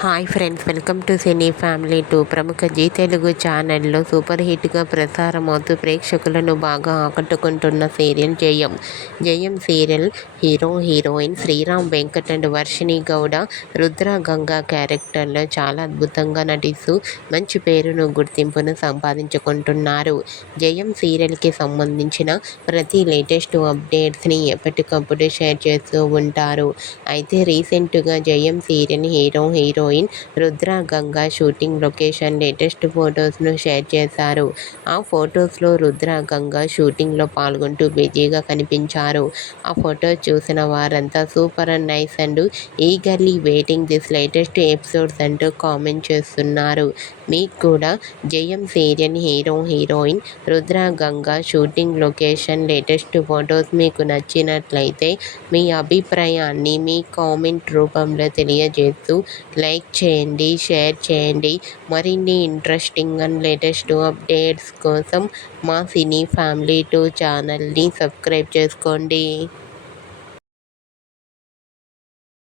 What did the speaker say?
Hi friends, welcome to cine family 2. ప్రముఖ G Telugu ఛానల్లో super హిట్గా ప్రసారమవుతూ ప్రేక్షకులను బాగా ఆకట్టుకుంటున్న serial Jayam. Jayam serial hero heroine Sriram Venkat and Varshini Gowda, Rudra Ganga క్యారెక్టర్లో చాలా అద్భుతంగా నటిస్తూ మంచి పేరును గుర్తింపును సంపాదించుకుంటున్నారు. జయం సీరియల్కి సంబంధించిన ప్రతి లేటెస్ట్ అప్డేట్స్ని ఎప్పటికప్పుడు షేర్ చేస్తూ ఉంటారు. అయితే రీసెంట్గా Jayam serial heroine Rudra Ganga shooting location latest ఫొటోస్ను షేర్ చేశారు. ఆ ఫొటోస్లో రుద్ర గంగా షూటింగ్లో పాల్గొంటూ బిజీగా కనిపించారు. ఆ ఫొటోస్ చూసిన వారంతా super and nice and eagerly waiting this latest episodes అంటూ కామెంట్ చేస్తున్నారు. మీకు కూడా జయం serial heroine Rudra Ganga shooting location latest photos మీకు నచ్చినట్లయితే మీ అభిప్రాయాన్ని మీ కామెంట్ రూపంలో తెలియజేస్తూ లైక్ చేయండి, షేర్ చేయండి. మరిన్ని ఇంట్రెస్టింగ్ అండ్ లేటెస్ట్ అప్డేట్స్ కోసం మా సినీ ఫ్యామిలీ 2 ఛానల్ని సబ్స్క్రైబ్ చేసుకోండి.